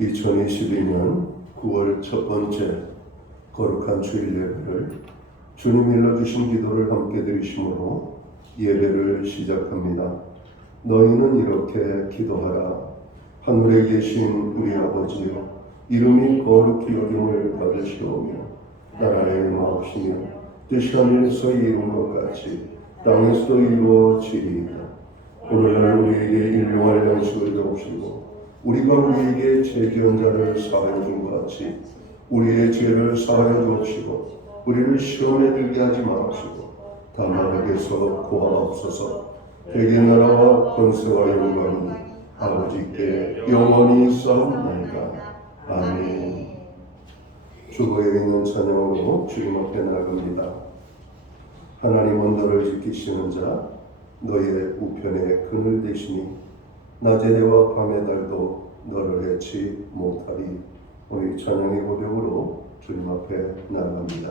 2022년 9월 첫 번째 거룩한 주일 예배를 주님 일러주신 기도를 함께 드리심으로 예배를 시작합니다. 너희는 이렇게 기도하라. 하늘에 계신 우리 아버지여, 이름이 거룩히 여김을 받으시오며 나라의 마옵시며 뜻이 하늘에서 이룬 것 같이 땅에서도 이루어지리이다. 오늘날 우리에게 일용할 양식을 주옵시고 우리가 우리에게 죄지은 자를 사하여 준 것 같이 우리의 죄를 사하여 주옵시고 우리를 시험에 들게 하지 마옵시고 다만 에게서 구하옵소서. 대개 나라와 권세와 영광이 아버지께 영원히 있사옵나이다. 아멘. 주보에 있는 찬양으로 주님 앞에 나아갑니다. 하나님은 너를 지키시는 자, 너의 우편에 그늘 되시니 낮의 해와 밤의 달도 너를 해치 못하리. 오늘 찬양의 고백으로 주님 앞에 나아갑니다.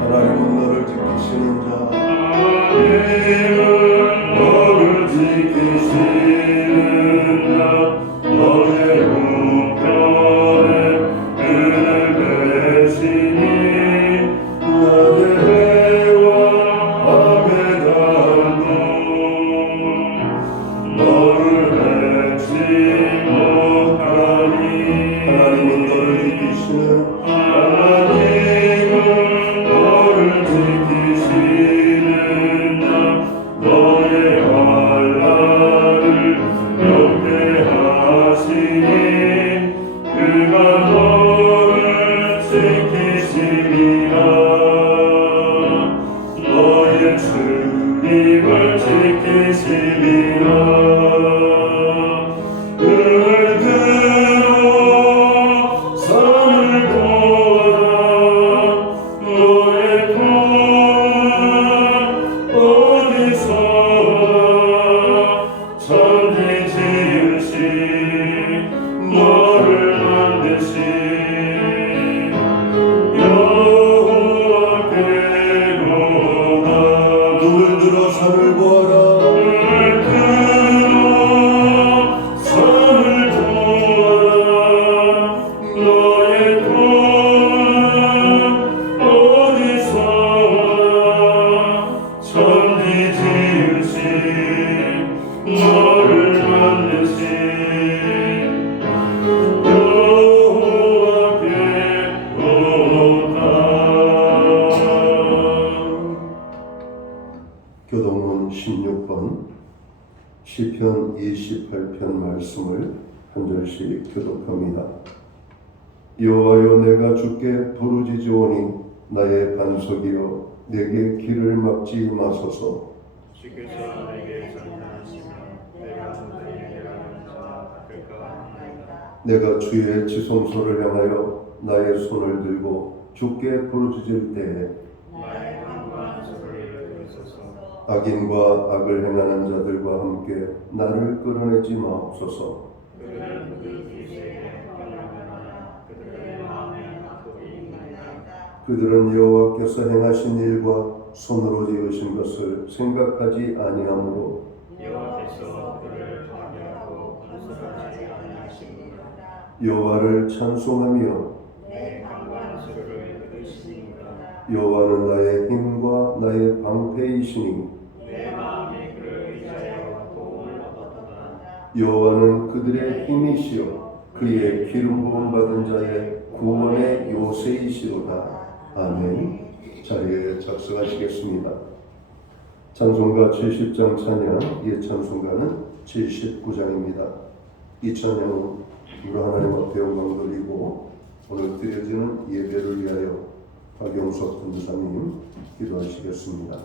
하나님은 너를 지키시는 자, 하나님은 너를 지키시는 자, 너의 우편에 그늘 되시니 낮의 해와 밤의 달도 너를 해치 못하니. 하나님은 너를 지키시는 교동문 16번 시편 28편 말씀을 한 절씩 교독합니다. 여호와여, 내가 주께 부르짖으오니 나의 반석이여, 내게 길을 막지 마소서. 주께서 내게 전하시며 내가 너에게 일하는 자 그가 내가 주의 지성소를 향하여 나의 손을 들고 주께 부르짖을 때에 나의 간구한 소리를 들으소서. 악인과 악을 행하는 자들과 함께 나를 끌어내지 마옵소서. 그들은 그 길에 떠나가나 그들의 마음에 막독이 있나이다. 그들은 여호와께서 행하신 일과 손으로 지으신 것을 생각하지 아니하므로 여호와께서 그를 파괴하고 건설하지 아니하시니라. 여호와를 찬송하며 내 간구한 소리를 들으시니라. 여호와는 나의 힘과 나의 방패이시니 내 마음이 그를 의지하여 도움을 얻었도다. 여호와는 그들의 힘이시요 그의 기름 부음 받은 자의 구원의 요새이시로다. 아멘. 자리에 작성하시겠습니다. 찬송가 70장 찬양, 옛 찬송가는 79장입니다. 이 찬양은 우리 하나님 앞에 영광 돌리고 오늘 드려지는 예배를 위하여 박영석 권사님 기도하시겠습니다.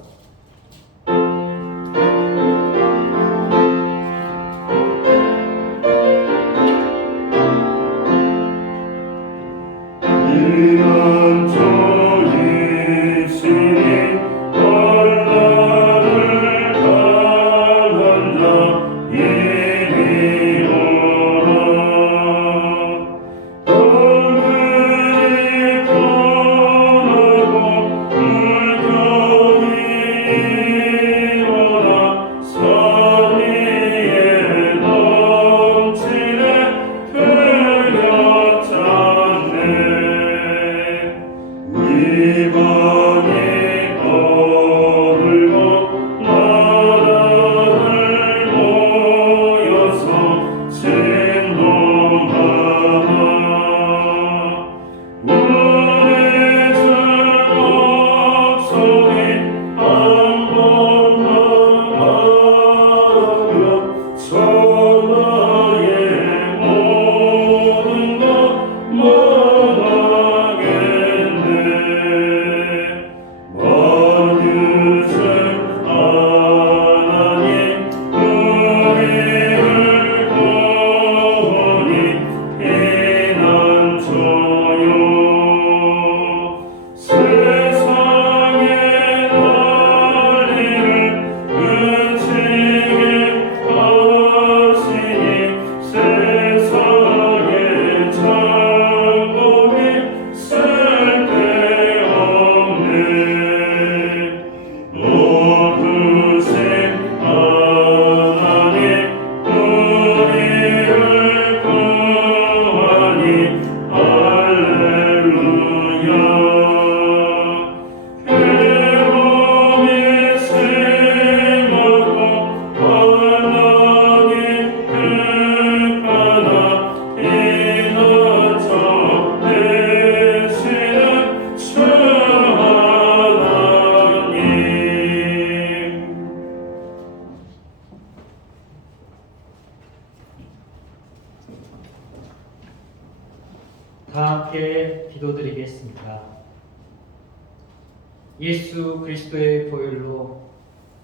예수 그리스도의 보혈로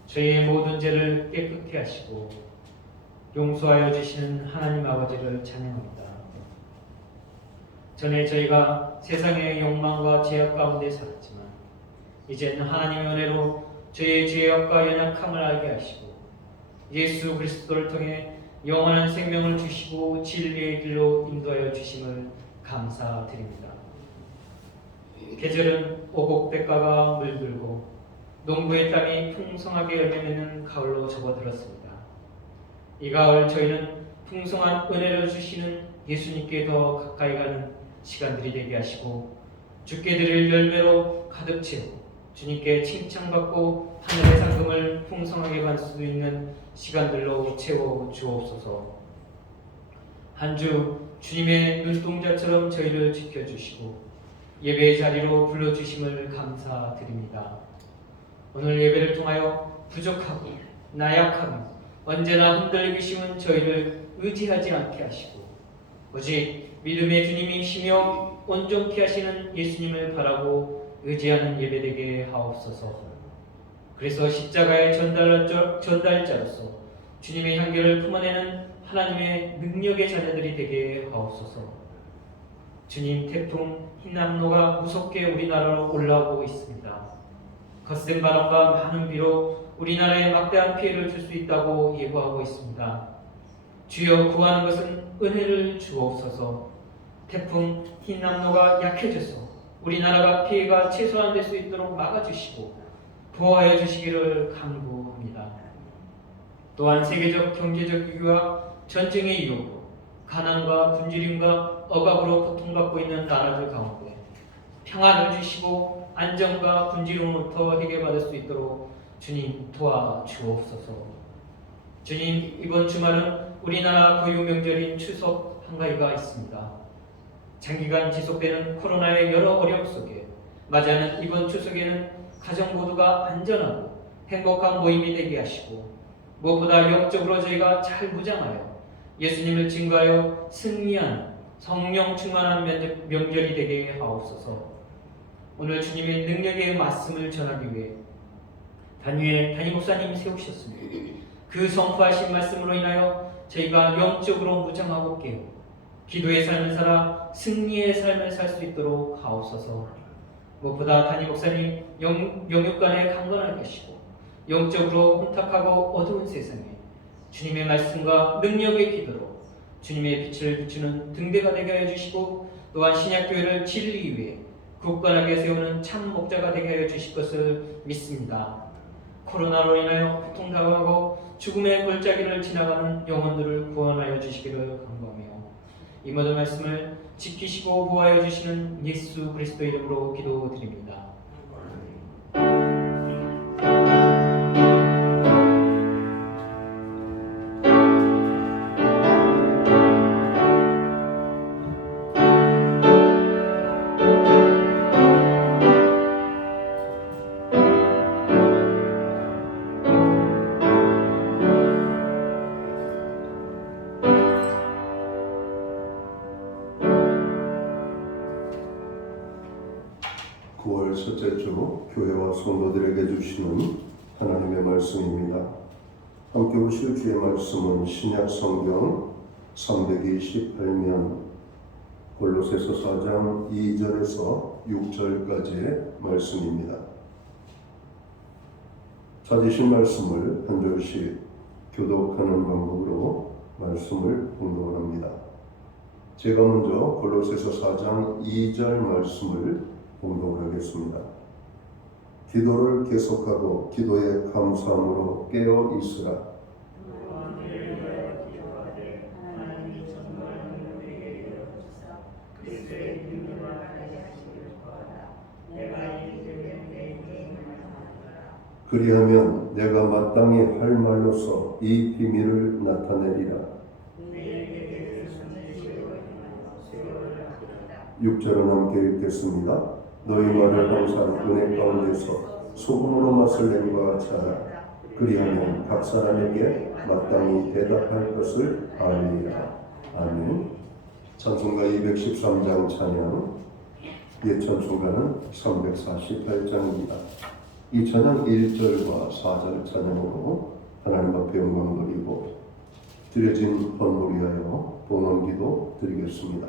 저희의 모든 죄를 깨끗게 하시고 용서하여 주시는 하나님 아버지를 찬양합니다. 전에 저희가 세상의 욕망과 죄악 가운데 살았지만 이제는 하나님의 은혜로 저희의 죄악과 연약함을 알게 하시고 예수 그리스도를 통해 영원한 생명을 주시고 진리의 길로 인도하여 주심을 감사드립니다. 계절은 오곡백과가 물들고 농부의 땀이 풍성하게 열매 맺는 가을로 접어들었습니다. 이 가을 저희는 풍성한 은혜를 주시는 예수님께 더 가까이 가는 시간들이 되게 하시고 주께 드릴 열매로 가득 채우고 주님께 칭찬받고 하늘의 상금을 풍성하게 받을 수 있는 시간들로 채워 주옵소서. 한 주 주님의 눈동자처럼 저희를 지켜주시고 예배의 자리로 불러주심을 감사드립니다. 오늘 예배를 통하여 부족하고 나약하며 언제나 흔들리기 쉬운 저희를 의지하지 않게 하시고 오직 믿음의 주님이시며 온전케 하시는 예수님을 바라고 의지하는 예배되게 하옵소서. 그래서 십자가의 전달자로서 주님의 향기를 품어내는 하나님의 능력의 자녀들이 되게 하옵소서. 주님, 태풍 흰남노가 무섭게 우리나라로 올라오고 있습니다. 거센 바람과 많은 비로 우리나라에 막대한 피해를 줄 수 있다고 예고하고 있습니다. 주여, 구하는 것은 은혜를 주옵소서. 태풍 흰남노가 약해져서 우리나라가 피해가 최소화될 수 있도록 막아주시고 보호하여 주시기를 간구합니다. 또한 세계적 경제적 위기와 전쟁의 유혹으로 가난과 굶주림과 억압으로 고통받고 있는 나라들 가운데 평안을 주시고 안정과 굶주림부터 해결받을 수 있도록 주님 도와주옵소서. 주님, 이번 주말은 우리나라 고유 명절인 추석 한가위가 있습니다. 장기간 지속되는 코로나의 여러 어려움 속에 맞이하는 이번 추석에는 가정 모두가 안전하고 행복한 모임이 되게 하시고 무엇보다 영적으로 저희가 잘 무장하여 예수님을 증거하여 승리한 성령 충만한 명절이 되게 하옵소서. 오늘 주님의 능력의 말씀을 전하기 위해 단위에 담임 목사님이 세우셨습니다. 그 선포하신 말씀으로 인하여 저희가 영적으로 무장하고 깨어 기도의 삶을 살아 승리의 삶을 살 수 있도록 하옵소서. 무엇보다 담임 목사님 영육간에 강건하게 하시고 영적으로 혼탁하고 어두운 세상에 주님의 말씀과 능력의 기도로 주님의 빛을 비추는 등대가 되게 하여 주시고 또한 신약교회를 진리 위에 굳건하게 세우는 참 목자가 되게 하여 주실 것을 믿습니다. 코로나로 인하여 고통당하고 죽음의 골짜기를 지나가는 영혼들을 구원하여 주시기를 간구하며 이 모든 말씀을 지키시고 보호하여 주시는 예수 그리스도 이름으로 기도드립니다. 첫째 주 교회와 성도들에게 주시는 하나님의 말씀입니다. 함께 보실 주의 말씀은 신약 성경 328면 골로새서 4장 2절에서 6절까지의 말씀입니다. 찾으신 말씀을 한 절씩 교독하는 방법으로 말씀을 공독합니다. 제가 먼저 골로새서 4장 2절 말씀을 공독을 하겠습니다. 기도를 계속하고 기도에 감사함으로 깨어 있으라. 그리하면 내가 마땅히 할 말로서 이 비밀을 나타내리라. 6절은 함께 읽겠습니다. 너희 말을 항상 은혜 가운데서 소금으로 맛을 낸 것 같이 하라. 그리하면 각 사람에게 마땅히 대답할 것을 알리라. 아멘. 찬송가 213장 찬양 예찬송가는 348장입니다. 이 찬양 1절과 4절 찬양으로 하나님 앞에 영광 돌리고 드려진 헌물 위하여 봉헌기도 드리겠습니다.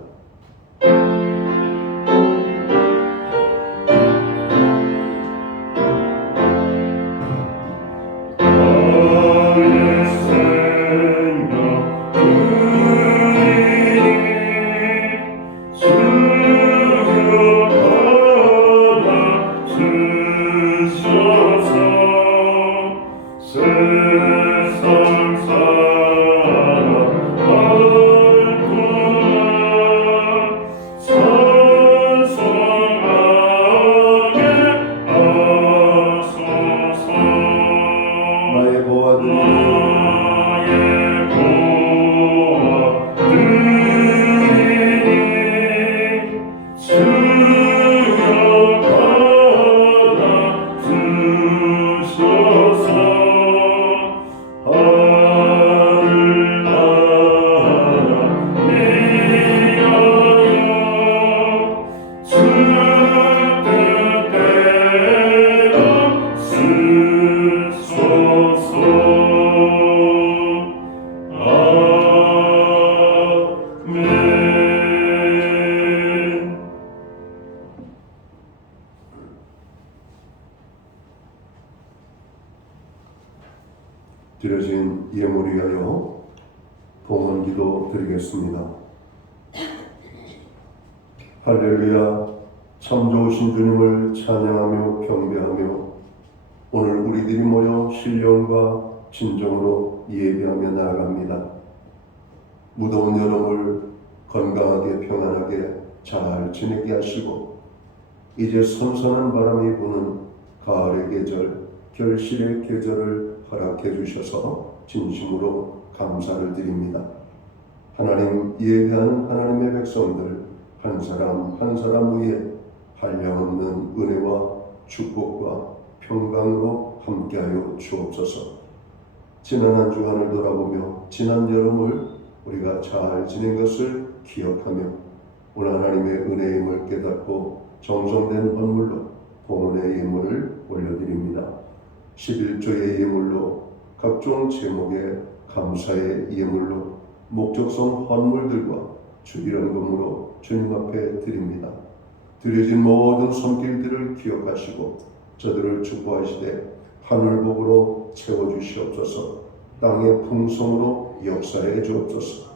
드려진 예물 위하여 봉헌기도 드리겠습니다. 할렐루야. 참 좋으신 주님을 찬양하며 경배하며 오늘 우리들이 모여 신령과 진정으로 예배하며 나아갑니다. 무더운 여름을 건강하게 평안하게 잘 지내게 하시고 이제 선선한 바람이 부는 가을의 계절, 결실의 계절을 허락해 주셔서 진심으로 감사를 드립니다. 하나님 예배하는 하나님의 백성들 한 사람 한 사람 위에 한량없는 은혜와 축복과 평강으로 함께하여 주옵소서. 지난 한 주간을 돌아보며 지난 여름을 우리가 잘 지낸 것을 기억하며 오늘 하나님의 은혜의 힘을 깨닫고 정성된 헌물로 봉헌의 예물을 올려드립니다. 11조의 예물로 각종 제목의 감사의 예물로 목적성 헌물들과 주일헌금으로 주님 앞에 드립니다. 드려진 모든 손길들을 기억하시고 저들을 축복하시되 하늘복으로 채워주시옵소서. 땅의 풍성으로 역사해 주옵소서.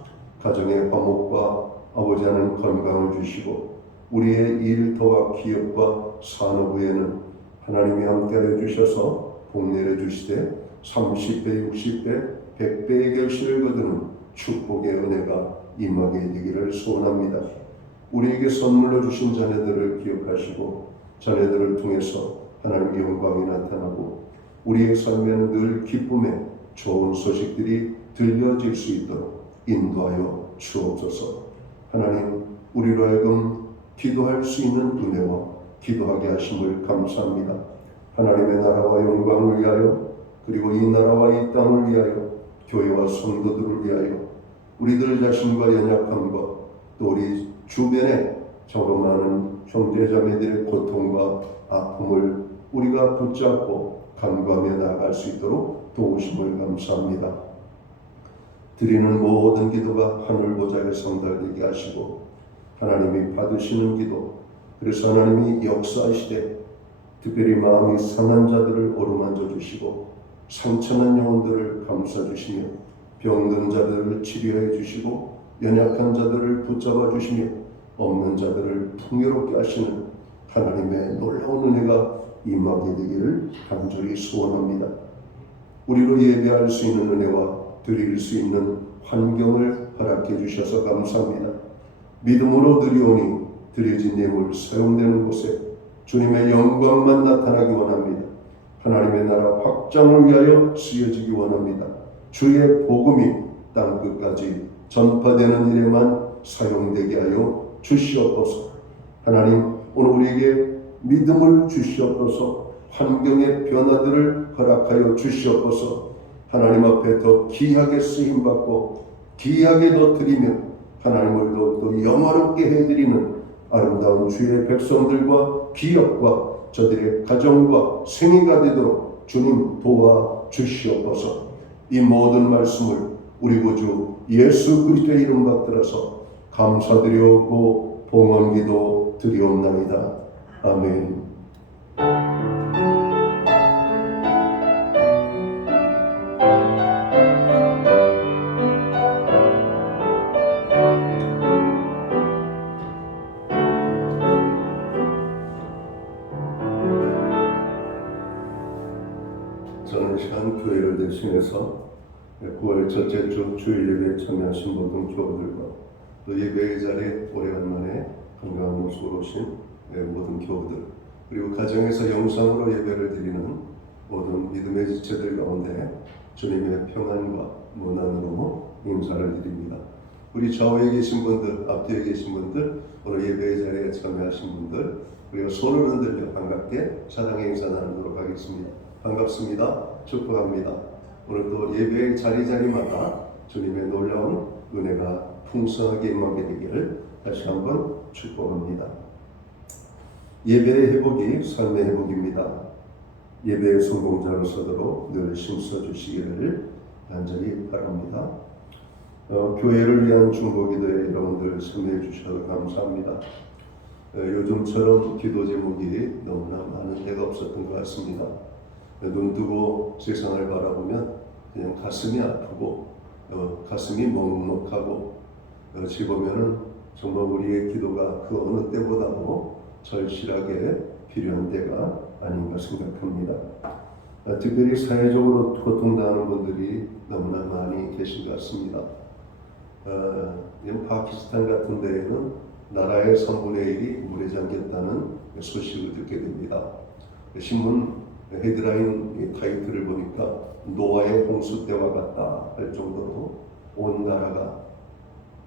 가정의 화목과 아버지 하는 건강을 주시고 우리의 일터와 기업과 산업에는 하나님이 함께하여 주셔서 복내려 주시되 30배, 60배, 100배의 결실을 거두는 축복의 은혜가 임하게 되기를 소원합니다. 우리에게 선물로 주신 자녀들을 기억하시고 자녀들을 통해서 하나님의 영광이 나타나고 우리의 삶에는 늘 기쁨의 좋은 소식들이 들려질 수 있도록 인도하여 주옵소서. 하나님, 우리로 하여금 기도할 수 있는 은혜와 기도하게 하심을 감사합니다. 하나님의 나라와 영광을 위하여 그리고 이 나라와 이 땅을 위하여 교회와 성도들을 위하여 우리들 자신과 연약함과 또 우리 주변에 적어 많은 형제자매들의 고통과 아픔을 우리가 붙잡고 간구하며 나아갈 수 있도록 도우심을 감사합니다. 드리는 모든 기도가 하늘 보좌에 성달되게 하시고 하나님이 받으시는 기도, 그래서 하나님이 역사하시되 특별히 마음이 상한 자들을 어루만져 주시고 상처난 영혼들을 감싸 주시며 병든 자들을 치료해 주시고 연약한 자들을 붙잡아 주시며 없는 자들을 풍요롭게 하시는 하나님의 놀라운 은혜가 임하게 되기를 간절히 소원합니다. 우리로 예배할 수 있는 은혜와 드릴 수 있는 환경을 허락해 주셔서 감사합니다. 믿음으로 드리오니 드려진 예물 사용되는 곳에 주님의 영광만 나타나기 원합니다. 하나님의 나라 확장을 위하여 쓰여지기 원합니다. 주의 복음이 땅끝까지 전파되는 일에만 사용되게 하여 주시옵소서. 하나님, 오늘 우리에게 믿음을 주시옵소서. 환경의 변화들을 허락하여 주시옵소서. 하나님 앞에 더 귀하게 쓰임받고 귀하게 더 드리며 하나님을 더욱더 영화롭게 해드리는 아름다운 주의 백성들과 기업과 저들의 가정과 생애가 되도록 주님 도와 주시옵소서. 이 모든 말씀을 우리 구주 예수 그리스도의 이름 받들어서 감사드리옵고 봉헌기도 드리옵나이다. 아멘. 저는 시간 교회를 대신해서 9월 첫째 주 주일 예배에 참여하신 모든 교우들과 또 예배의 자리에 오래간만에 건강한 모습으로 오신 모든 교우들, 그리고 가정에서 영상으로 예배를 드리는 모든 믿음의 지체들 가운데 주님의 평안과 문안으로 인사를 드립니다. 우리 좌우에 계신 분들, 앞뒤에 계신 분들, 오늘 예배의 자리에 참여하신 분들, 그리고 손을 흔들려 반갑게 사랑의 인사 나누도록 하겠습니다. 반갑습니다. 축복합니다. 오늘도 예배의 자리자리마다 주님의 놀라운 은혜가 풍성하게 임하게 되기를 다시 한번 축복합니다. 예배의 회복이 삶의 회복입니다. 예배의 성공자로 서도록 늘 힘써주시기를 간절히 바랍니다. 교회를 위한 중보기도에 여러분들 참여해 주셔서 감사합니다. 요즘처럼 기도 제목이 너무나 많은 때가 없었던 것 같습니다. 눈 뜨고 세상을 바라보면 그냥 가슴이 아프고 가슴이 먹먹하고 어찌 보면은 정말 우리의 기도가 그 어느 때보다도 절실하게 필요한 때가 아닌가 생각합니다. 특별히 사회적으로 고통당하는 분들이 너무나 많이 계신 것 같습니다. 파키스탄 같은 데에는 나라의 3분의 1이 물에 잠겼다는 소식을 듣게 됩니다. 신문 헤드라인 타이틀을 보니까 노아의 홍수 때와 같다 할 정도로 온 나라가,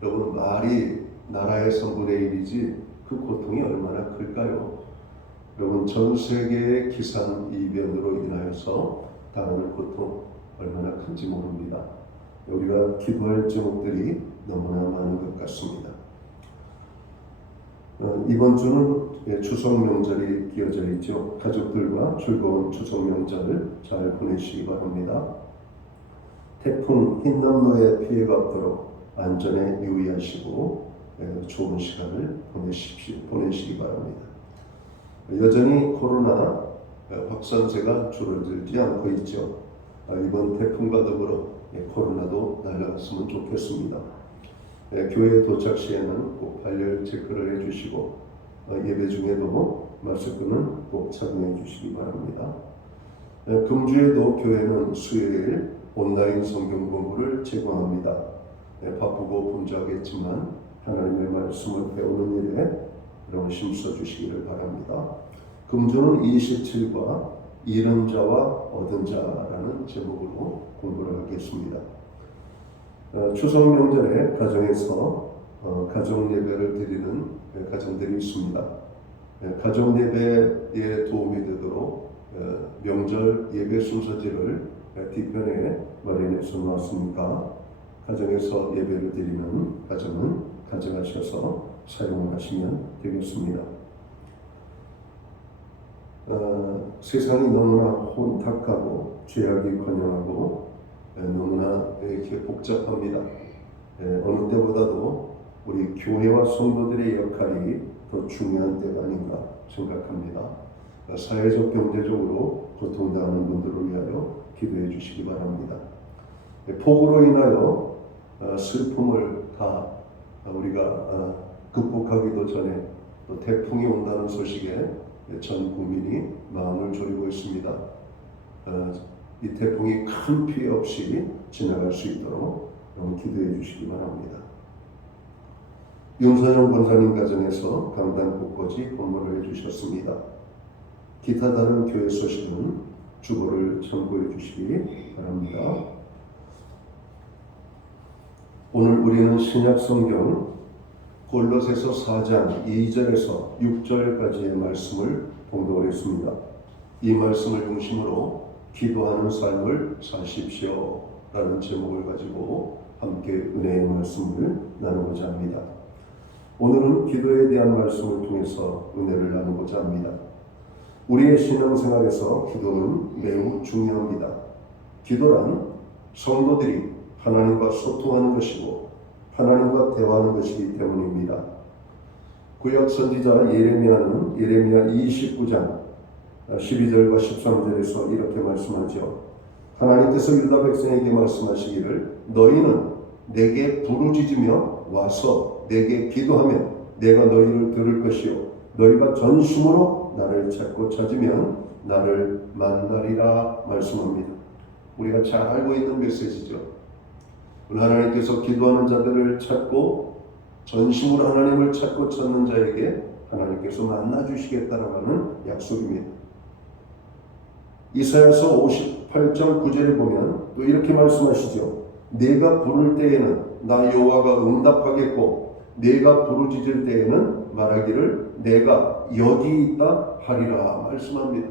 여러분 말이 나라의 3분의 1이지 그 고통이 얼마나 클까요? 여러분 전 세계의 기상이변으로 인하여서 당하는 고통 얼마나 큰지 모릅니다. 우리가 기도할 제목들이 너무나 많은 것 같습니다. 이번 주는 추석 명절이 끼어져 있죠. 가족들과 즐거운 추석 명절을 잘 보내시기 바랍니다. 태풍 흰남노의 피해가 없도록 안전에 유의하시고 좋은 시간을 보내시기 바랍니다. 여전히 코로나 확산세가 줄어들지 않고 있죠. 이번 태풍과 더불어 코로나도 날아갔으면 좋겠습니다. 교회 도착 시에는 꼭 발열 체크를 해주시고 예배 중에도 마스크는 꼭 착용해 주시기 바랍니다. 금주에도 교회는 수요일 온라인 성경 공부를 제공합니다. 바쁘고 분주하겠지만 하나님의 말씀을 배우는 일에 여러분 힘써 주시기를 바랍니다. 금주는 27과 잃은 자와 얻은 자라는 제목으로 공부를 하겠습니다. 추석 명절에 가정에서 가정 예배를 드리는 가정들이 있습니다. 가정 예배에 도움이 되도록 명절 예배 순서지를 뒤편에 마련해서 놓았으니까 가정에서 예배를 드리는 가정은 가져가셔서 사용하시면 되겠습니다. 세상이 너무나 혼탁하고 죄악이 번영하고 너무나 이렇게 복잡합니다. 어느 때보다도 우리 교회와 성도들의 역할이 더 중요한 때가 아닌가 생각합니다. 사회적 경제적으로 고통당하는 분들을 위하여 기도해 주시기 바랍니다. 폭우로 인하여 슬픔을 다 우리가 극복하기도 전에 또 태풍이 온다는 소식에 전 국민이 마음을 졸이고 있습니다. 이 태풍이 큰 피해 없이 지나갈 수 있도록 기도해 주시기 바랍니다. 윤선영 권사님 가정에서 강단 곳곳이 공모를 해주셨습니다. 기타 다른 교회 소식은 주보를 참고해 주시기 바랍니다. 오늘 우리는 신약 성경 골로새서 4장 2절에서 6절까지의 말씀을 봉독을 했습니다. 이 말씀을 중심으로 기도하는 삶을 사십시오 라는 제목을 가지고 함께 은혜의 말씀을 나누고자 합니다. 오늘은 기도에 대한 말씀을 통해서 은혜를 나누고자 합니다. 우리의 신앙생활에서 기도는 매우 중요합니다. 기도란 성도들이 하나님과 소통하는 것이고 하나님과 대화하는 것이기 때문입니다. 구약 선지자 예레미야는 예레미야 29장 12절과 13절에서 이렇게 말씀하죠. 하나님께서 유다 백성에게 말씀하시기를 너희는 내게 부르짖으며 와서 내게 기도하면 내가 너희를 들을 것이요 너희가 전심으로 나를 찾고 찾으면 나를 만나리라 말씀합니다. 우리가 잘 알고 있는 메시지죠. 하나님께서 기도하는 자들을 찾고 전심으로 하나님을 찾고 찾는 자에게 하나님께서 만나주시겠다라는 약속입니다. 이사야서 58장 9절에 보면 또 이렇게 말씀하시죠. 내가 부를 때에는 나 여호와가 응답하겠고 내가 부르짖을 때에는 말하기를 내가 여기 있다 하리라 말씀합니다.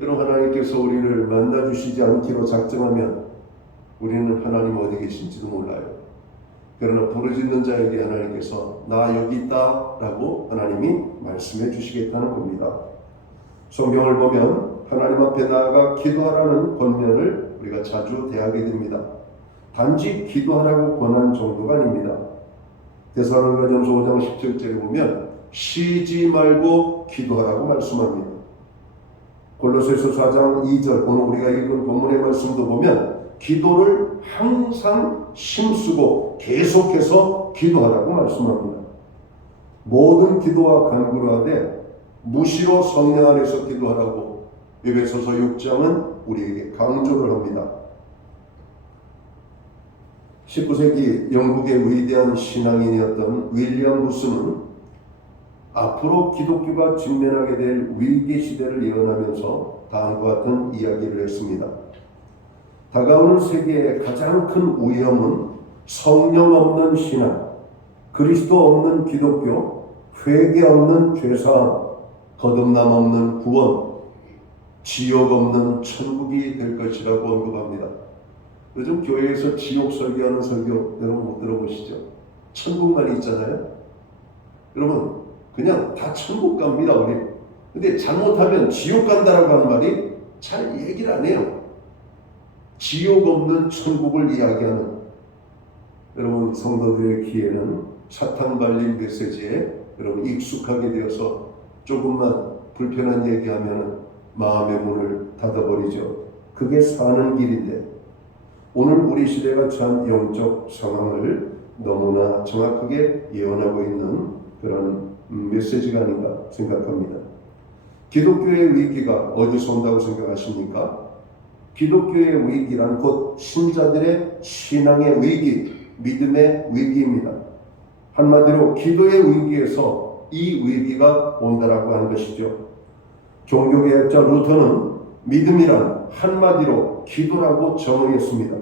여러분, 하나님께서 우리를 만나주시지 않기로 작정하면 우리는 하나님 어디 계신지도 몰라요. 그러나 부르짖는 자에게 하나님께서 나 여기 있다 라고 하나님이 말씀해 주시겠다는 겁니다. 성경을 보면 하나님 앞에 나아가 기도하라는 권면을 우리가 자주 대하게 됩니다. 단지 기도하라고 권한 정도가 아닙니다. 데살로니가전서 5장 17절에 보면 쉬지 말고 기도하라고 말씀합니다. 골로새서 4장 2절 오늘 우리가 읽은 본문의 말씀도 보면 기도를 항상 힘쓰고 계속해서 기도하라고 말씀합니다. 모든 기도와 간구를 하되 무시로 성령 안에서 기도하라고 에베소서 6장은 우리에게 강조를 합니다. 19세기 영국의 위대한 신앙인이었던 윌리엄 부스는 앞으로 기독교가 직면하게 될 위기 시대를 예언하면서 다음과 같은 이야기를 했습니다. 다가오는 세계의 가장 큰 위험은 성령 없는 신앙, 그리스도 없는 기독교, 회개 없는 죄사함, 거듭남 없는 구원, 지옥 없는 천국이 될 것이라고 언급합니다. 요즘 교회에서 지옥 설교하는 설교 여러분 못 들어보시죠? 천국만 있잖아요. 여러분 그냥 다 천국 갑니다 우리. 근데 잘못하면 지옥 간다라고 하는 말이 잘 얘기를 안 해요. 지옥 없는 천국을 이야기하는 여러분 성도들의 귀에는 사탄 발린 메시지에 여러분 익숙하게 되어서 조금만 불편한 얘기하면 마음의 문을 닫아버리죠. 그게 사는 길인데 오늘 우리 시대가 처한 영적 상황을 너무나 정확하게 예언하고 있는 그런 메시지가 아닌가 생각합니다. 기독교의 위기가 어디서 온다고 생각하십니까? 기독교의 위기란 곧 신자들의 신앙의 위기, 믿음의 위기입니다. 한마디로 기도의 위기에서 이 위기가 온다라고 하는 것이죠. 종교개혁자 루터는 믿음이란 한마디로 기도라고 정의했습니다.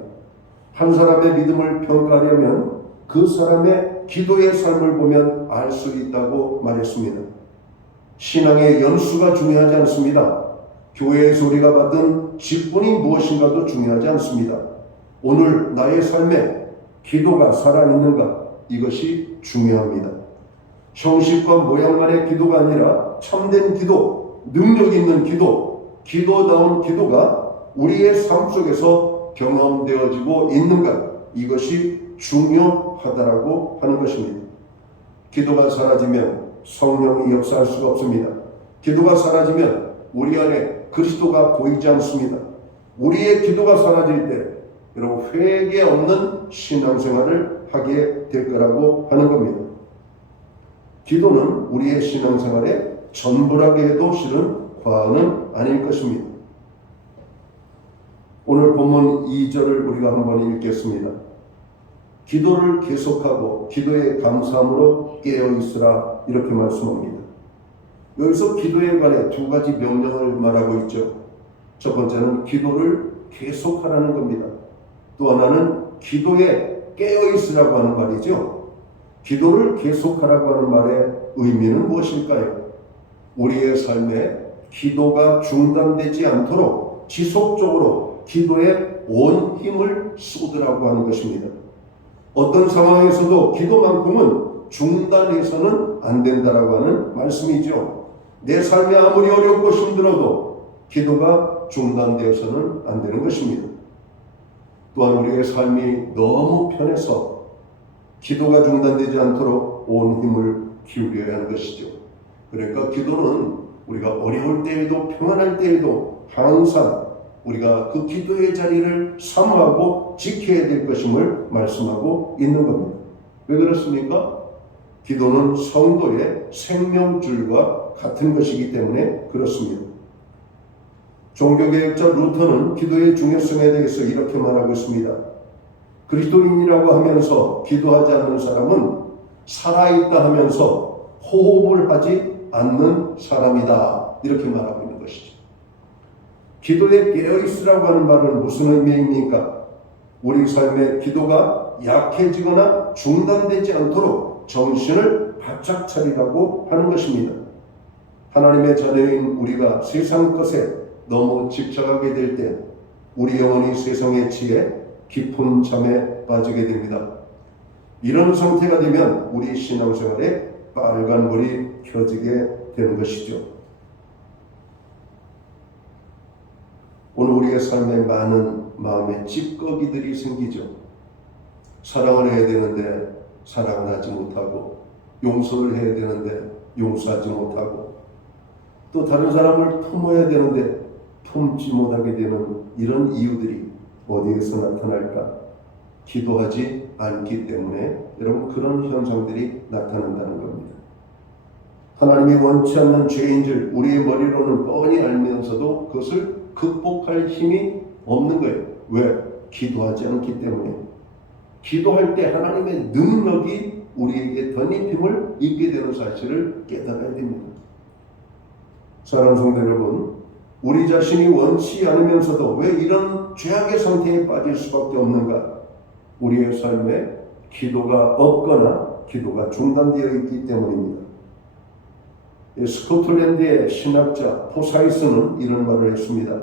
한 사람의 믿음을 평가하려면 그 사람의 기도의 삶을 보면 알 수 있다고 말했습니다. 신앙의 연수가 중요하지 않습니다. 교회에서 우리가 받은 직분이 무엇인가도 중요하지 않습니다. 오늘 나의 삶에 기도가 살아있는가 이것이 중요합니다. 형식과 모양만의 기도가 아니라 참된 기도, 능력 있는 기도, 기도다운 기도가 우리의 삶 속에서 경험되어지고 있는가 이것이 중요하다라고 하는 것입니다. 기도가 사라지면 성령이 역사할 수가 없습니다. 기도가 사라지면 우리 안에 그리스도가 보이지 않습니다. 우리의 기도가 사라질 때 여러분 회개 없는 신앙생활을 하게 될 거라고 하는 겁니다. 기도는 우리의 신앙생활의 전부라고 해도 실은 과언은 아닐 것입니다. 오늘 본문 2절을 우리가 한번 읽겠습니다. 기도를 계속하고 기도에 감사함으로 깨어있으라 이렇게 말씀합니다. 여기서 기도에 관해 두 가지 명령을 말하고 있죠. 첫 번째는 기도를 계속하라는 겁니다. 또 하나는 기도에 깨어있으라고 하는 말이죠. 기도를 계속하라고 하는 말의 의미는 무엇일까요? 우리의 삶에 기도가 중단되지 않도록 지속적으로 기도에 온 힘을 쏟으라고 하는 것입니다. 어떤 상황에서도 기도만큼은 중단해서는 안 된다라고 하는 말씀이죠. 내 삶이 아무리 어렵고 힘들어도 기도가 중단되어서는 안 되는 것입니다. 또한 우리의 삶이 너무 편해서 기도가 중단되지 않도록 온 힘을 기울여야 하는 것이죠. 그러니까 기도는 우리가 어려울 때에도 평안할 때에도 항상 우리가 그 기도의 자리를 사모하고 지켜야 될 것임을 말씀하고 있는 겁니다. 왜 그렇습니까? 기도는 성도의 생명줄과 같은 것이기 때문에 그렇습니다. 종교개혁자 루터는 기도의 중요성에 대해서 이렇게 말하고 있습니다. 그리스도인이라고 하면서 기도하지 않는 사람은 살아있다 하면서 호흡을 하지 않는 사람이다. 이렇게 말하고 있는 것이죠. 기도에 깨어있으라고 하는 말은 무슨 의미입니까? 우리 삶의 기도가 약해지거나 중단되지 않도록 정신을 바짝 차리라고 하는 것입니다. 하나님의 자녀인 우리가 세상 것에 너무 집착하게 될 때 우리 영혼이 세상에 치에 깊은 잠에 빠지게 됩니다. 이런 상태가 되면 우리 신앙생활에 빨간불이 켜지게 되는 것이죠. 오늘 우리의 삶에 많은 마음의 찌꺼기들이 생기죠. 사랑을 해야 되는데 사랑을 하지 못하고, 용서를 해야 되는데 용서하지 못하고, 또 다른 사람을 품어야 되는데 품지 못하게 되는 이런 이유들이 어디에서 나타날까? 기도하지 않기 때문에 여러분 그런 현상들이 나타난다는 겁니다. 하나님이 원치 않는 죄인 줄 우리의 머리로는 뻔히 알면서도 그것을 극복할 힘이 없는 거예요. 왜? 기도하지 않기 때문에. 기도할 때 하나님의 능력이 우리에게 덧입힘을 입게 되는 사실을 깨달아야 됩니다. 사랑하는 성도 여러분, 우리 자신이 원치 않으면서도 왜 이런 죄악의 상태에 빠질 수밖에 없는가? 우리의 삶에 기도가 없거나 기도가 중단되어 있기 때문입니다. 스코틀랜드의 신학자 포사이스는 이런 말을 했습니다.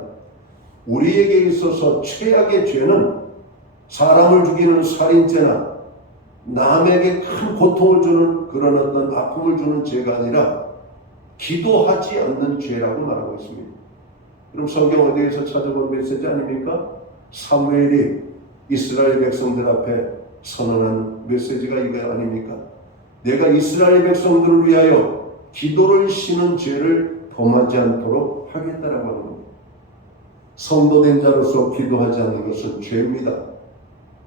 우리에게 있어서 최악의 죄는 사람을 죽이는 살인죄나 남에게 큰 고통을 주는 그런 어떤 아픔을 주는 죄가 아니라 기도하지 않는 죄라고 말하고 있습니다. 그럼 성경 어디에서 찾아본 메시지 아닙니까? 사무엘이 이스라엘 백성들 앞에 선언한 메시지가 이거 아닙니까? 내가 이스라엘 백성들을 위하여 기도를 쉬는 죄를 범하지 않도록 하겠다라고 하는 겁니다. 성도된 자로서 기도하지 않는 것은 죄입니다.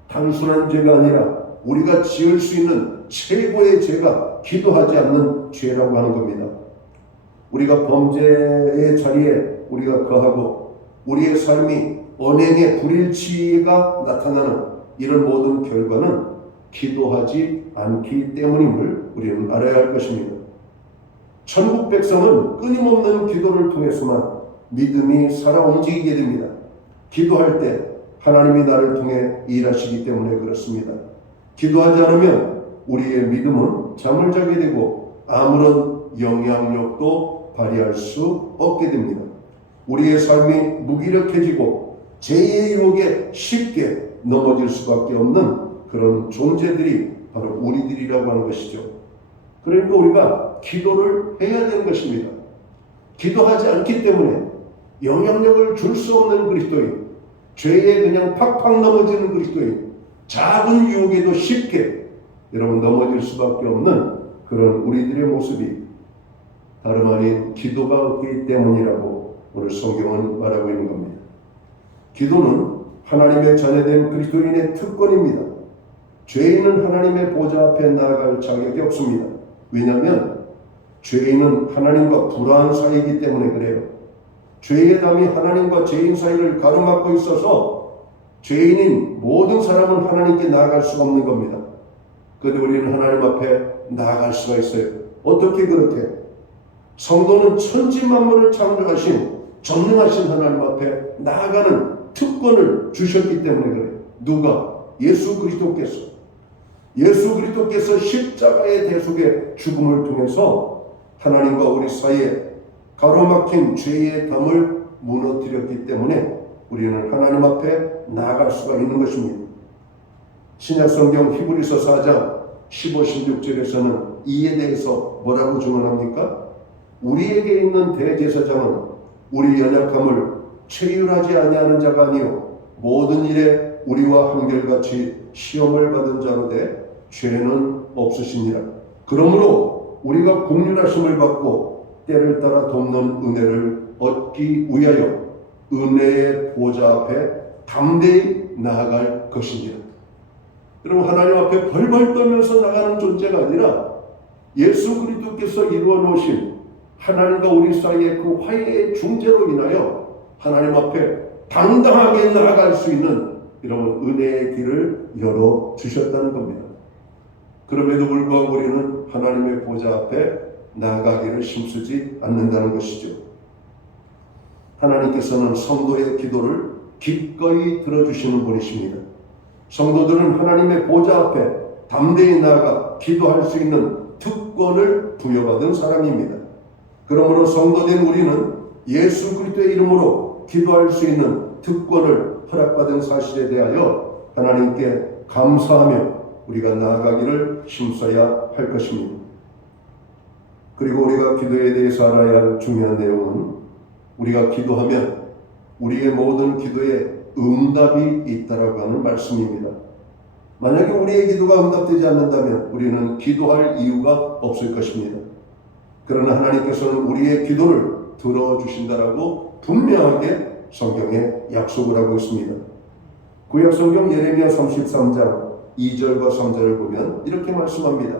단순한 죄가 아니라 우리가 지을 수 있는 최고의 죄가 기도하지 않는 죄라고 하는 겁니다. 우리가 범죄의 자리에 우리가 거하고 우리의 삶이 언행의 불일치가 나타나는 이런 모든 결과는 기도하지 않기 때문임을 우리는 알아야 할 것입니다. 천국 백성은 끊임없는 기도를 통해서만 믿음이 살아 움직이게 됩니다. 기도할 때 하나님이 나를 통해 일하시기 때문에 그렇습니다. 기도하지 않으면 우리의 믿음은 잠을 자게 되고 아무런 영향력도 발휘할 수 없게 됩니다. 우리의 삶이 무기력해지고 죄의 유혹에 쉽게 넘어질 수밖에 없는 그런 존재들이 바로 우리들이라고 하는 것이죠. 그러니까 우리가 기도를 해야 되는 것입니다. 기도하지 않기 때문에 영향력을 줄 수 없는 그리스도인, 죄에 그냥 팍팍 넘어지는 그리스도인, 작은 유혹에도 쉽게 여러분 넘어질 수밖에 없는 그런 우리들의 모습이 다름 아닌 기도가 없기 때문이라고 오늘 성경은 말하고 있는 겁니다. 기도는 하나님의 자녀된 그리스도인의 특권입니다. 죄인은 하나님의 보좌 앞에 나아갈 자격이 없습니다. 왜냐하면 죄인은 하나님과 불화한 사이이기 때문에 그래요. 죄의 담이 하나님과 죄인 사이를 가로막고 있어서 죄인인 모든 사람은 하나님께 나아갈 수가 없는 겁니다. 그런데 우리는 하나님 앞에 나아갈 수가 있어요. 어떻게 그렇게? 성도는 천지만물을 창조하신 전능하신 하나님 앞에 나아가는 특권을 주셨기 때문에 그래요. 누가? 예수 그리스도께서. 예수 그리스도께서 십자가의 대속의 죽음을 통해서 하나님과 우리 사이에 가로막힌 죄의 담을 무너뜨렸기 때문에 우리는 하나님 앞에 나아갈 수가 있는 것입니다. 신약성경 히브리서 4장 15, 16절에서는 이에 대해서 뭐라고 증언합니까? 우리에게 있는 대제사장은 우리 연약함을 체휼하지 아니하는 자가 아니요 모든 일에 우리와 한결같이 시험을 받은 자로 돼 죄는 없으시니라. 그러므로 우리가 긍휼하심을 받고 때를 따라 돕는 은혜를 얻기 위하여 은혜의 보좌 앞에 담대히 나아갈 것이니라. 여러분, 하나님 앞에 벌벌 떨면서 나가는 존재가 아니라 예수 그리스도께서 이루어 놓으신 하나님과 우리 사이의 그 화해의 중재로 인하여 하나님 앞에 당당하게 나아갈 수 있는 이런 은혜의 길을 열어주셨다는 겁니다. 그럼에도 불구하고 우리는 하나님의 보좌 앞에 나아가기를 힘쓰지 않는다는 것이죠. 하나님께서는 성도의 기도를 기꺼이 들어주시는 분이십니다. 성도들은 하나님의 보좌 앞에 담대히 나아가 기도할 수 있는 특권을 부여받은 사람입니다. 그러므로 성도된 우리는 예수 그리스도의 이름으로 기도할 수 있는 특권을 허락받은 사실에 대하여 하나님께 감사하며 우리가 나아가기를 힘써야 할 것입니다. 그리고 우리가 기도에 대해서 알아야 할 중요한 내용은 우리가 기도하면 우리의 모든 기도에 응답이 있다라고 하는 말씀입니다. 만약에 우리의 기도가 응답되지 않는다면 우리는 기도할 이유가 없을 것입니다. 그러나 하나님께서는 우리의 기도를 들어주신다라고 분명하게 성경에 약속을 하고 있습니다. 구약 성경 예레미야 33장 2절과 3절을 보면 이렇게 말씀합니다.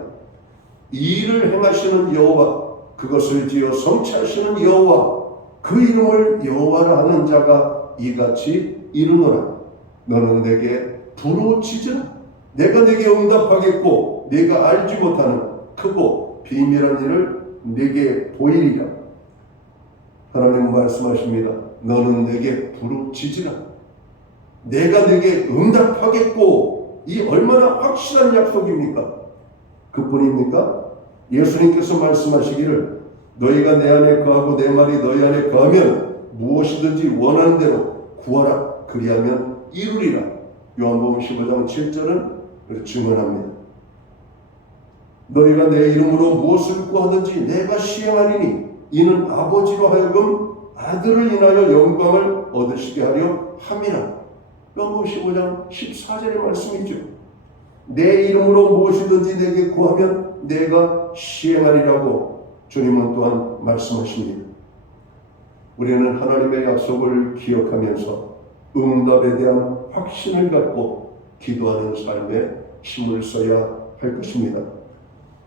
이 일을 행하시는 여호와, 그것을 지어 성취하시는 여호와, 그 이름을 여호와라 하는 자가 이같이 이르노라. 너는 내게 부르짖으라. 내가 내게 응답하겠고 내가 알지 못하는 크고 비밀한 일을 내게 보이리라. 하나님은 말씀하십니다. 너는 내게 부르짖으라. 내가 내게 응답하겠고. 이 얼마나 확실한 약속입니까? 그뿐입니까? 예수님께서 말씀하시기를 너희가 내 안에 거하고 내 말이 너희 안에 거하면 무엇이든지 원하는 대로 구하라. 그리하면 이루리라. 요한복음 15장 7절은 증언합니다. 너희가 내 이름으로 무엇을 구하든지 내가 시행하리니 이는 아버지로 하여금 아들을 인하여 영광을 얻으시게 하려 함이라. 요한복음 15장 14절의 말씀이죠. 내 이름으로 무엇이든지 내게 구하면 내가 시행하리라고 주님은 또한 말씀하십니다. 우리는 하나님의 약속을 기억하면서 응답에 대한 확신을 갖고 기도하는 삶에 힘을 써야 할 것입니다.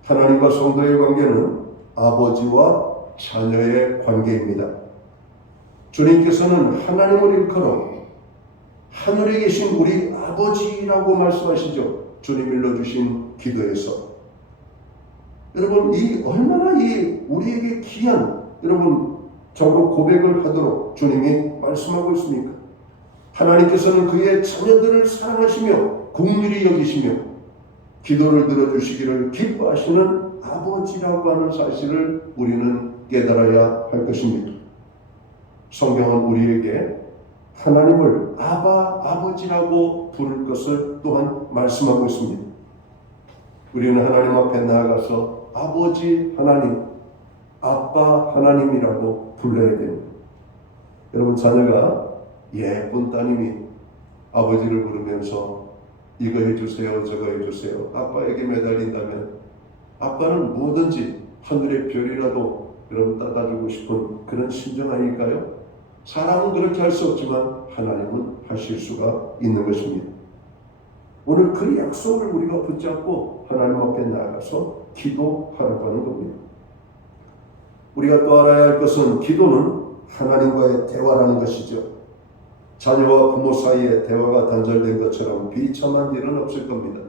하나님과 성도의 관계는 아버지와 자녀의 관계입니다. 주님께서는 하나님을 일컬어 하늘에 계신 우리 아버지라고 말씀하시죠. 주님 일러주신 기도에서. 여러분, 이 얼마나 이 우리에게 귀한 여러분 정로 고백을 하도록 주님이 말씀하고 있습니까? 하나님께서는 그의 자녀들을 사랑하시며 긍휼히 여기시며 기도를 들어주시기를 기뻐하시는 아버지라고 하는 사실을 우리는 깨달아야 할 것입니다. 성경은 우리에게 하나님을 아버지라고 부를 것을 또한 말씀하고 있습니다. 우리는 하나님 앞에 나아가서 아버지 하나님, 아빠 하나님이라고 불러야 됩니다. 여러분, 자녀가 예쁜 따님이 아버지를 부르면서 이거 해주세요, 저거 해주세요, 아빠에게 매달린다면 아빠는 뭐든지 하늘의 별이라도 여러분 따다주고 싶은 그런 심정 아닐까요? 사람은 그렇게 할 수 없지만 하나님은 하실 수가 있는 것입니다. 오늘 그 약속을 우리가 붙잡고 하나님 앞에 나아가서 기도하라고 하는 겁니다. 우리가 또 알아야 할 것은 기도는 하나님과의 대화라는 것이죠. 자녀와 부모 사이에 대화가 단절된 것처럼 비참한 일은 없을 겁니다.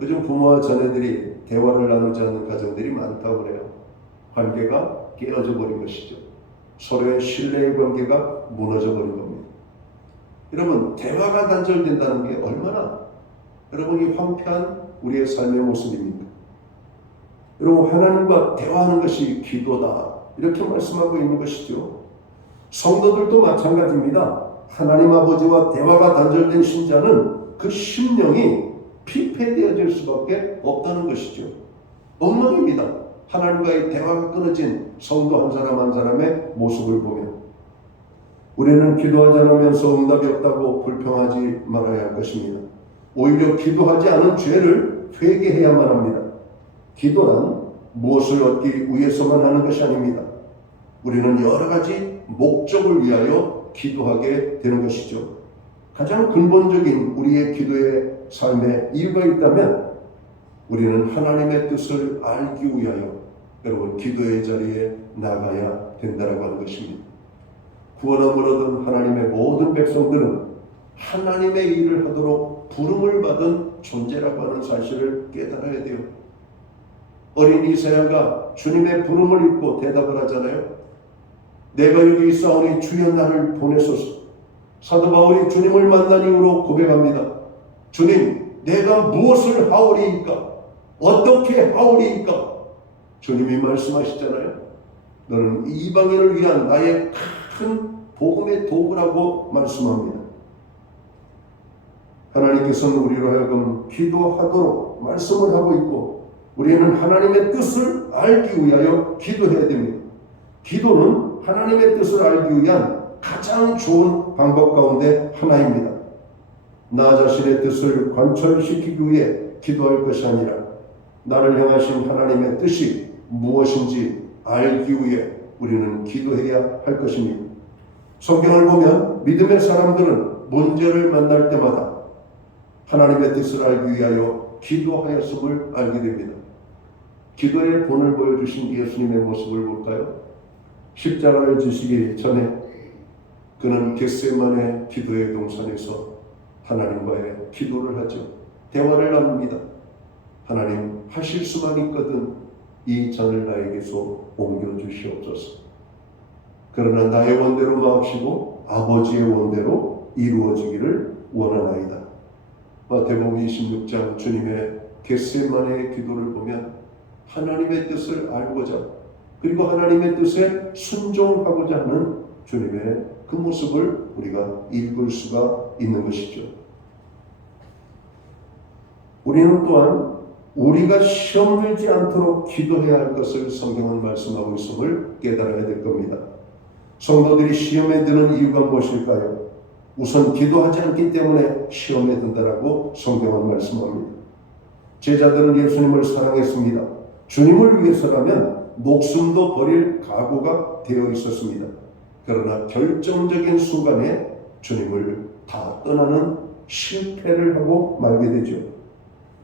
요즘 부모와 자녀들이 대화를 나누지 않는 가정들이 많다고 그래요. 관계가 깨어져 버린 것이죠. 서로의 신뢰의 관계가 무너져 버린 겁니다. 여러분, 대화가 단절된다는 게 얼마나 여러분이 황폐한 우리의 삶의 모습입니까? 여러분, 하나님과 대화하는 것이 기도다, 이렇게 말씀하고 있는 것이죠. 성도들도 마찬가지입니다. 하나님 아버지와 대화가 단절된 신자는 그 심령이 피폐되어질 수밖에 없다는 것이죠. 엉망입니다. 하나님과의 대화가 끊어진 성도 한 사람 한 사람의 모습을 보면 우리는 기도하지 않으면서 응답이 없다고 불평하지 말아야 할 것입니다. 오히려 기도하지 않은 죄를 회개해야만 합니다. 기도란 무엇을 얻기 위해서만 하는 것이 아닙니다. 우리는 여러 가지 목적을 위하여 기도하게 되는 것이죠. 가장 근본적인 우리의 기도의 삶에 이유가 있다면 우리는 하나님의 뜻을 알기 위하여 여러분 기도의 자리에 나가야 된다고 하는 것입니다. 구원함을 얻은 하나님의 모든 백성들은 하나님의 일을 하도록 부름을 받은 존재라고 하는 사실을 깨달아야 돼요. 어린 이사야가 주님의 부름을 입고 대답을 하잖아요. 내가 여기 있사오니 주여 나를 보내소서. 사도 바울이 주님을 만난 이후로 고백합니다. 주님, 내가 무엇을 하오리이까? 어떻게 하오리이까? 주님이 말씀하시잖아요. 너는 이방인을 위한 나의 큰 복음의 도구라고 말씀합니다. 하나님께서는 우리로 하여금 기도하도록 말씀을 하고 있고 우리는 하나님의 뜻을 알기 위하여 기도해야 됩니다. 기도는 하나님의 뜻을 알기 위한 가장 좋은 방법 가운데 하나입니다. 나 자신의 뜻을 관철시키기 위해 기도할 것이 아니라 나를 향하신 하나님의 뜻이 무엇인지 알기 위해 우리는 기도해야 할 것입니다. 성경을 보면 믿음의 사람들은 문제를 만날 때마다 하나님의 뜻을 알기 위하여 기도하였음을 알게 됩니다. 기도의 본을 보여주신 예수님의 모습을 볼까요? 십자가를 지시기 전에 그는 겟세마네 기도의 동산에서 하나님과의 기도를 하죠. 대화를 나눕니다. 하나님, 하실 수만 있거든 이 잔을 나에게서 옮겨주시옵소서. 그러나 나의 원대로 마옵시고 아버지의 원대로 이루어지기를 원하나이다. 마태복음 26장 주님의 겟세마네의 기도를 보면 하나님의 뜻을 알고자 그리고 하나님의 뜻에 순종하고자 하는 주님의 그 모습을 우리가 읽을 수가 있는 것이죠. 우리는 또한 우리가 시험 들지 않도록 기도해야 할 것을 성경은 말씀하고 있음을 깨달아야 될 겁니다. 성도들이 시험에 드는 이유가 무엇일까요? 우선 기도하지 않기 때문에 시험에 든다라고 성경은 말씀합니다. 제자들은 예수님을 사랑했습니다. 주님을 위해서라면 목숨도 버릴 각오가 되어 있었습니다. 그러나 결정적인 순간에 주님을 다 떠나는 실패를 하고 말게 되죠.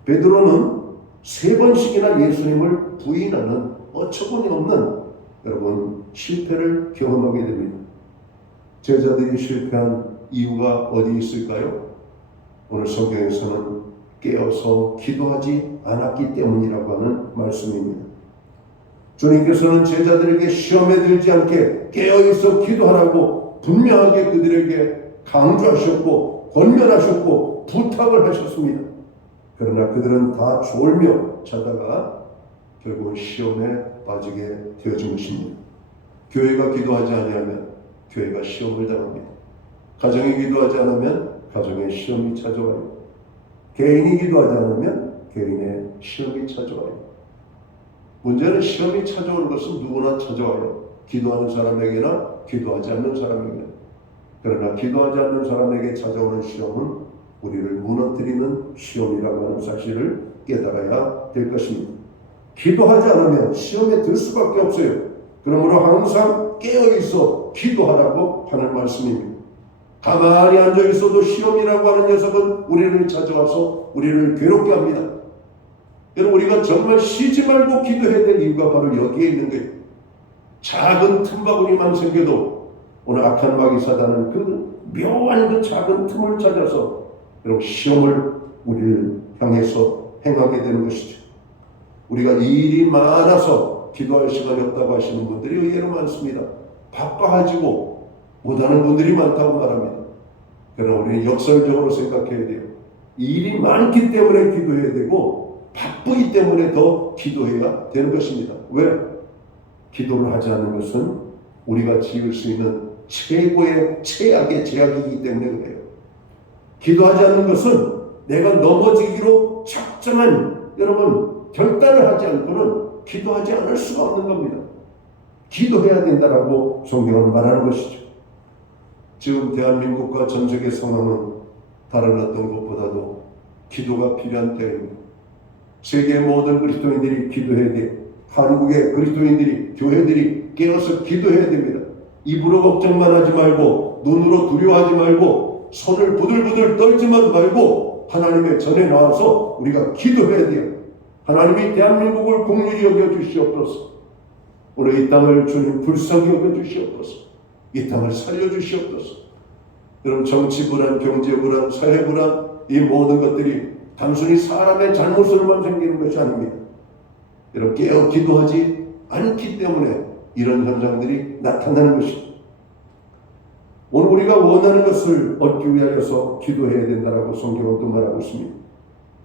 베드로는 3번씩이나 예수님을 부인하는 어처구니 없는 여러분 실패를 경험하게 됩니다. 제자들이 실패한 이유가 어디 있을까요? 오늘 성경에서는 깨어서 기도하지 않았기 때문이라고 하는 말씀입니다. 주님께서는 제자들에게 시험에 들지 않게 깨어있어 기도하라고 분명하게 그들에게 강조하셨고 권면하셨고 부탁을 하셨습니다. 그러나 그들은 다 졸며 자다가 결국 시험에 빠지게 되어진 것입니다. 교회가 기도하지 않으면 교회가 시험을 당합니다. 가정이 기도하지 않으면 가정에 시험이 찾아와요. 개인이 기도하지 않으면 개인의 시험이 찾아와요. 문제는 시험이 찾아오는 것은 누구나 찾아와요. 기도하는 사람에게나 기도하지 않는 사람에게나. 그러나 기도하지 않는 사람에게 찾아오는 시험은 우리를 무너뜨리는 시험이라고 하는 사실을 깨달아야 될 것입니다. 기도하지 않으면 시험에 들 수밖에 없어요. 그러므로 항상 깨어있어 기도하라고 하는 말씀입니다. 가만히 앉아있어도 시험이라고 하는 녀석은 우리를 찾아와서 우리를 괴롭게 합니다. 여러분, 우리가 정말 쉬지 말고 기도해야 될 이유가 바로 여기에 있는 거예요. 작은 틈바구니만 생겨도 오늘 악한 마귀 사단은 그 묘한 그 작은 틈을 찾아서 여러분 시험을 우리를 향해서 행하게 되는 것이죠. 우리가 일이 많아서 기도할 시간이 없다고 하시는 분들이 의외로 많습니다. 바빠가지고 못하는 분들이 많다고 말합니다. 그러나 우리는 역설적으로 생각해야 돼요. 일이 많기 때문에 기도해야 되고 바쁘기 때문에 더 기도해야 되는 것입니다. 왜? 기도를 하지 않는 것은 우리가 지을 수 있는 최고의 최악의 죄악이기 때문에 그래요. 기도하지 않는 것은 내가 넘어지기로 작정한 여러분 결단을 하지 않고는 기도하지 않을 수가 없는 겁니다. 기도해야 된다라고 성경은 말하는 것이죠. 지금 대한민국과 전 세계 상황은 다른 어떤 것보다도 기도가 필요한 때입니다. 세계의 모든 그리스도인들이 기도해야 돼요. 한국의 그리스도인들이, 교회들이 깨어서 기도해야 됩니다. 입으로 걱정만 하지 말고, 눈으로 두려워하지 말고, 손을 부들부들 떨지만 말고 하나님의 전에 나와서 우리가 기도해야 돼요. 하나님이 대한민국을 긍휼히 여겨주시옵소서. 오늘 이 땅을 주님 불쌍히 여겨주시옵소서. 이 땅을 살려주시옵소서. 여러분, 정치 불안, 경제 불안, 사회 불안, 이 모든 것들이 단순히 사람의 잘못으로만 생기는 것이 아닙니다. 여러분, 깨어 기도하지 않기 때문에 이런 현상들이 나타나는 것입니다. 오늘 우리가 원하는 것을 얻기 위하여서 기도해야 된다라고 성경은 또 말하고 있습니다.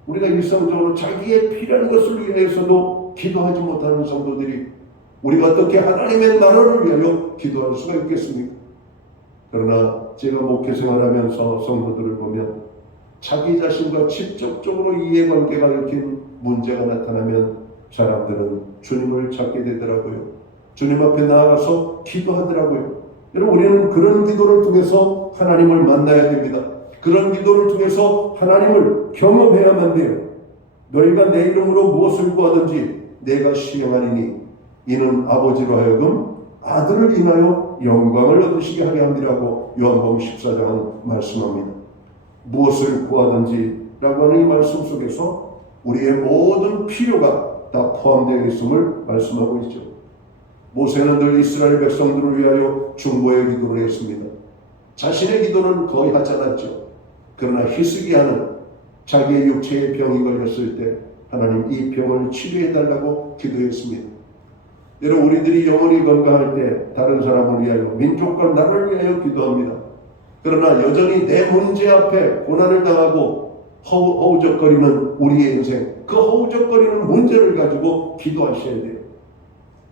우리가 일상적으로 자기의 필요한 것을 위하여서도 기도하지 못하는 성도들이 우리가 어떻게 하나님의 나라를 위하여 기도할 수가 있겠습니까? 그러나 제가 목회 생활하면서 성도들을 보면 자기 자신과 직접적으로 이해관계가 얽힌 문제가 나타나면 사람들은 주님을 찾게 되더라고요. 주님 앞에 나아가서 기도하더라고요. 여러분, 우리는 그런 기도를 통해서 하나님을 만나야 됩니다. 그런 기도를 통해서 하나님을 경험해야만 돼요. 너희가 내 이름으로 무엇을 구하든지 내가 시행하리니 이는 아버지로 하여금 아들을 인하여 영광을 얻으시게 하려 함이라고 요한복음 14장은 말씀합니다. 무엇을 구하든지 라고 하는 이 말씀 속에서 우리의 모든 필요가 다 포함되어 있음을 말씀하고 있죠. 모세는 늘 이스라엘 백성들을 위하여 중보의 기도를 했습니다. 자신의 기도는 거의 하지 않았죠. 그러나 히스기야는 자기의 육체에 병이 걸렸을 때 하나님 이 병을 치료해달라고 기도했습니다. 여러분, 우리들이 영원히 건강할 때 다른 사람을 위하여, 민족과 나라를 위하여 기도합니다. 그러나 여전히 내 문제 앞에 고난을 당하고 허우적거리는 우리의 인생, 그 허우적거리는 문제를 가지고 기도하셔야 돼요.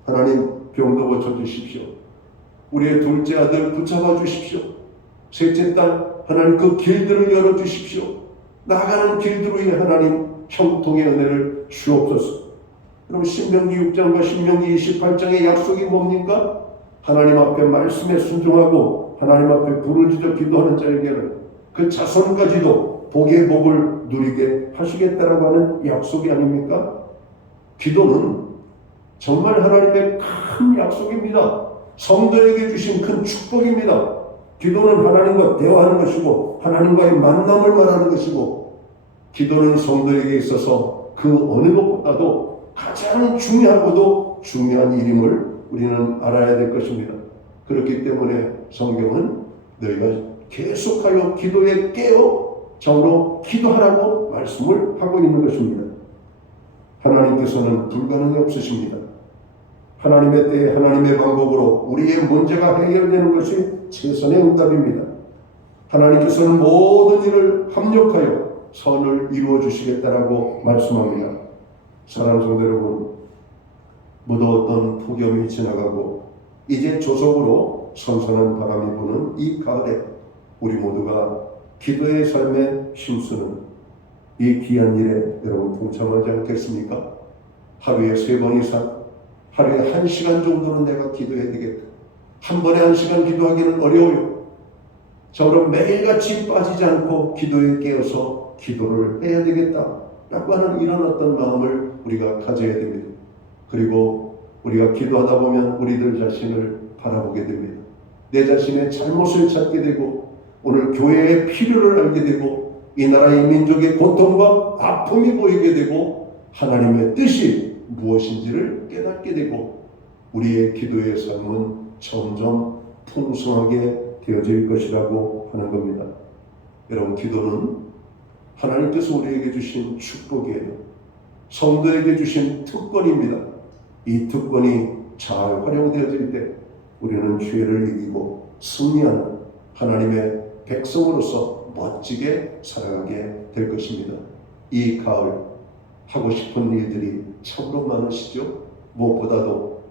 하나님, 병도 고쳐주십시오. 우리의 둘째 아들 붙잡아 주십시오. 셋째 딸, 하나님 그 길들을 열어주십시오. 나가는 길들 위에 하나님 형통의 은혜를 주옵소서. 그럼 신명기 6장과 신명기 28장의 약속이 뭡니까? 하나님 앞에 말씀에 순종하고 하나님 앞에 부르짖어 기도하는 자에게는 그 자손까지도 복의 복을 누리게 하시겠다라고 하는 약속이 아닙니까? 기도는 정말 하나님의 큰 약속입니다. 성도에게 주신 큰 축복입니다. 기도는 하나님과 대화하는 것이고 하나님과의 만남을 말하는 것이고, 기도는 성도에게 있어서 그 어느 것보다도 가장 중요하고도 중요한 일임을 우리는 알아야 될 것입니다. 그렇기 때문에 성경은 너희가 계속하여 기도에 깨어 정으로 기도하라고 말씀을 하고 있는 것입니다. 하나님께서는 불가능이 없으십니다. 하나님의 때에 하나님의 방법으로 우리의 문제가 해결되는 것이 최선의 응답입니다. 하나님께서는 모든 일을 합력하여 선을 이루어 주시겠다라고 말씀합니다. 사랑하는 성도 여러분, 무더웠던 폭염이 지나가고 이제 조속으로 선선한 바람이 부는 이 가을에 우리 모두가 기도의 삶에 힘쓰는 이 귀한 일에 여러분 동참하지 않겠습니까? 하루에 3번 이상, 하루에 1시간 정도는 내가 기도해야 되겠다. 한 번에 1시간 기도하기는 어려워요. 저로 매일같이 빠지지 않고 기도에 깨어서 기도를 해야 되겠다 라고 하는 이런 어떤 마음을 우리가 가져야 됩니다. 그리고 우리가 기도하다 보면 우리들 자신을 바라보게 됩니다. 내 자신의 잘못을 찾게 되고 오늘 교회의 필요를 알게 되고 이 나라의 민족의 고통과 아픔이 보이게 되고 하나님의 뜻이 무엇인지를 깨닫게 되고 우리의 기도의 삶은 점점 풍성하게 되어질 것이라고 하는 겁니다. 여러분, 기도는 하나님께서 우리에게 주신 축복이에요. 성도에게 주신 특권입니다. 이 특권이 잘 활용되어질 때 우리는 죄를 이기고 승리하는 하나님의 백성으로서 멋지게 살아가게 될 것입니다. 이 가을 하고 싶은 일들이 참으로 많으시죠? 무엇보다도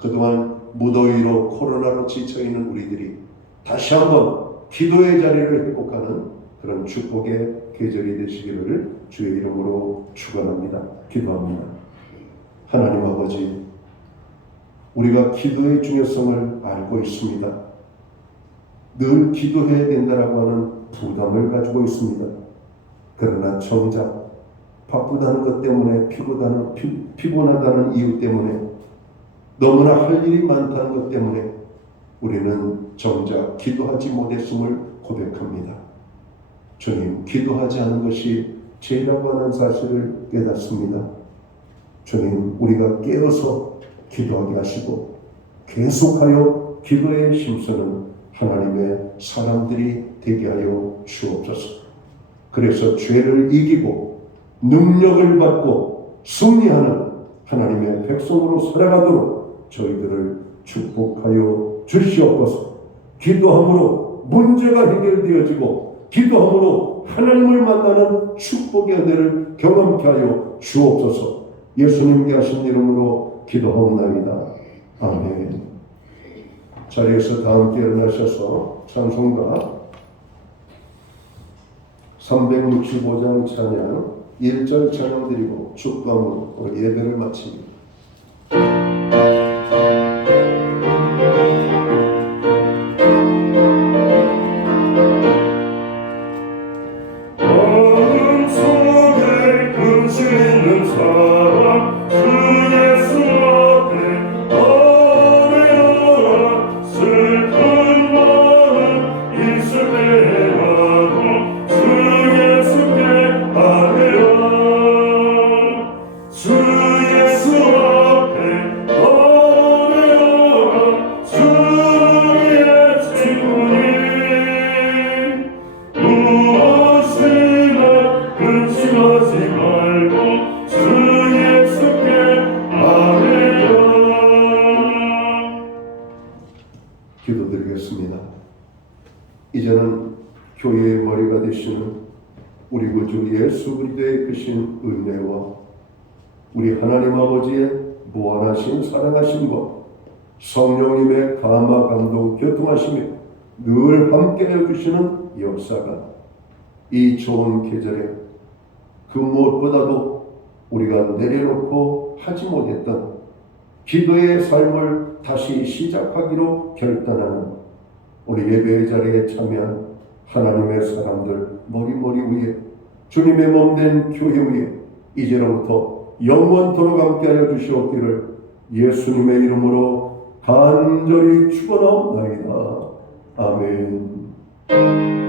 그동안 무더위로 코로나로 지쳐있는 우리들이 다시 한번 기도의 자리를 회복하는 그런 축복의 계절이 되시기를 주의 이름으로 축원합니다. 기도합니다. 하나님 아버지, 우리가 기도의 중요성을 알고 있습니다. 늘 기도해야 된다라고 하는 부담을 가지고 있습니다. 그러나 정작 바쁘다는 것 때문에 피곤하다는 이유 때문에 너무나 할 일이 많다는 것 때문에 우리는 정작 기도하지 못했음을 고백합니다. 주님, 기도하지 않은 것이 죄라고 하는 사실을 깨닫습니다. 주님, 우리가 깨어서 기도하게 하시고 계속하여 기도에 힘쓰는 하나님의 사람들이 되게 하여 주옵소서. 그래서 죄를 이기고 능력을 받고 승리하는 하나님의 백성으로 살아가도록 저희들을 축복하여 주시옵소서. 기도함으로 문제가 해결되어지고 기도함으로 하나님을 만나는 축복의 은혜를 경험케 하여 주옵소서. 예수님께 하신 이름으로 기도하옵나이다. 아멘. 자리에서 다 함께 일어나셔서 찬송가 365장 찬양 1절 찬양 드리고 축도함으로 우리 예배를 마칩니다. 기도드리겠습니다. 이제는 교회의 머리가 되시는 우리 구주 예수 그리스도의 크신 은혜와 우리 하나님 아버지의 무한하신 사랑하심과 성령님의 감화 감동 교통하심이 늘 함께해 주시는 역사가 이 좋은 계절에 그 무엇보다도 우리가 내려놓고 하지 못했던 기도의 삶을 다시 시작하기로 결단하는 우리 예배의 자리에 참여한 하나님의 사람들 머리머리 위에 주님의 몸된 교회 위에 이제로부터 영원토록 함께하여 주시옵기를 예수님의 이름으로 간절히 축원하옵나이다. 아멘.